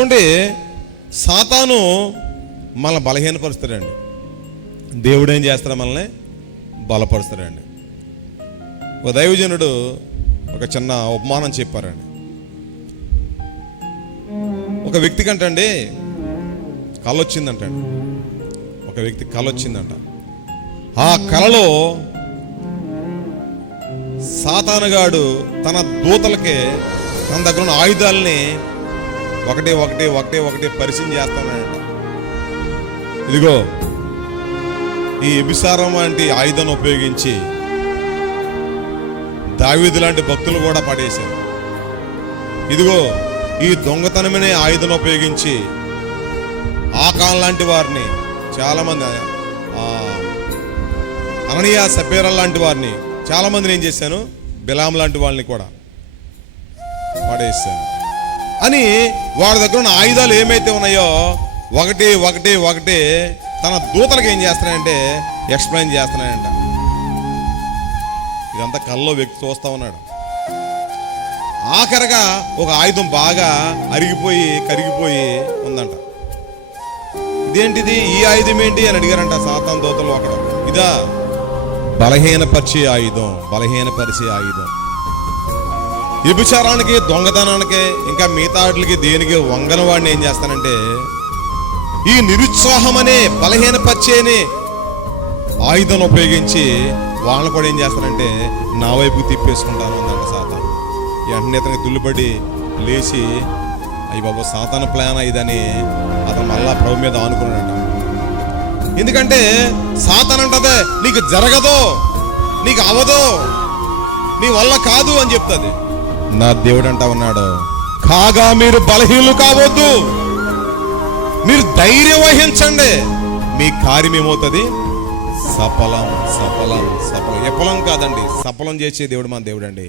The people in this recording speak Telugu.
చూడండి, సాతాను మనల్ని బలహీనపరుస్తాడండి, దేవుడు ఏం చేస్తాడు? మనల్ని బలపరుస్తాడండి. ఒక దైవజనుడు ఒక చిన్న ఉపమానం చెప్పారండి. ఒక వ్యక్తి కంటండి కళ వచ్చిందంటండి. ఒక వ్యక్తి కళ వచ్చిందంట. ఆ కళలో సాతానుగాడు తన దూతలకే తన దగ్గర ఉన్న ఆయుధాలని ఒకటి ఒకటి ఒకటి ఒకటి పరిచయం చేస్తానంట. ఇదిగో ఈ వ్యభిచారం వంటి ఆయుధాన్ని ఉపయోగించి దావీదు లాంటి భక్తులు కూడా పడేశారు. ఇదిగో ఈ దొంగతనమనే ఆయుధం ఉపయోగించి ఆకాన్ లాంటి వారిని, చాలామంది అననీయ సపేరా లాంటి వారిని, చాలామందిని ఏం చేశాను? బిలాం లాంటి వాళ్ళని కూడా పడేశాను అని వాడి దగ్గర ఉన్న ఆయుధాలు ఏమైతే ఉన్నాయో ఒకటి ఒకటి ఒకటి తన దూతలకు ఏం చేస్తున్నాయంటే ఎక్స్ప్లెయిన్ చేస్తున్నాయంట. ఇదంతా కల్లో వ్యక్తి చూస్తా ఉన్నాడు. ఆఖరగా ఒక ఆయుధం బాగా అరిగిపోయి కరిగిపోయి ఉందంట. ఇదేంటిది, ఈ ఆయుధం ఏంటి అని అడిగారంట సాతాను దూతలు. అక్కడ ఇదా బలహీనపరిచే ఆయుధం, బలహీనపరిచే ఆయుధం. వ్యభిచారానికి, దొంగతనానికి, ఇంకా మిగతా వాటికి దేనికి వంగన వాడిని ఏం చేస్తానంటే ఈ నిరుత్సాహం అనే బలహీనపరిచేని ఆయుధం ఉపయోగించి వాళ్ళని కూడా ఏం చేస్తానంటే నా వైపుకి తిప్పేసుకుంటాను అందంట సాతాను. వెంటనే అతనికి తుల్లిపడి లేచి అయ్యి బాబు సాతాను ప్లాన్ ఇదని అతను మళ్ళా ప్రభు మీద ఆనుకున్నాడంట. ఎందుకంటే సాతాను అంటదే నీకు జరగదు, నీకు అవదు, నీ వల్ల కాదు అని చెప్తుంది. నా దేవుడు అంటా ఉన్నాడు, కాగా మీరు బలహీనులు కావద్దు, మీరు ధైర్యం వహించండి, మీ కార్యం ఏమవుతుంది? సఫలం సఫలం సఫలం. ఎఫలం కాదండి, సఫలం చేసే దేవుడు మన దేవుడు అండి.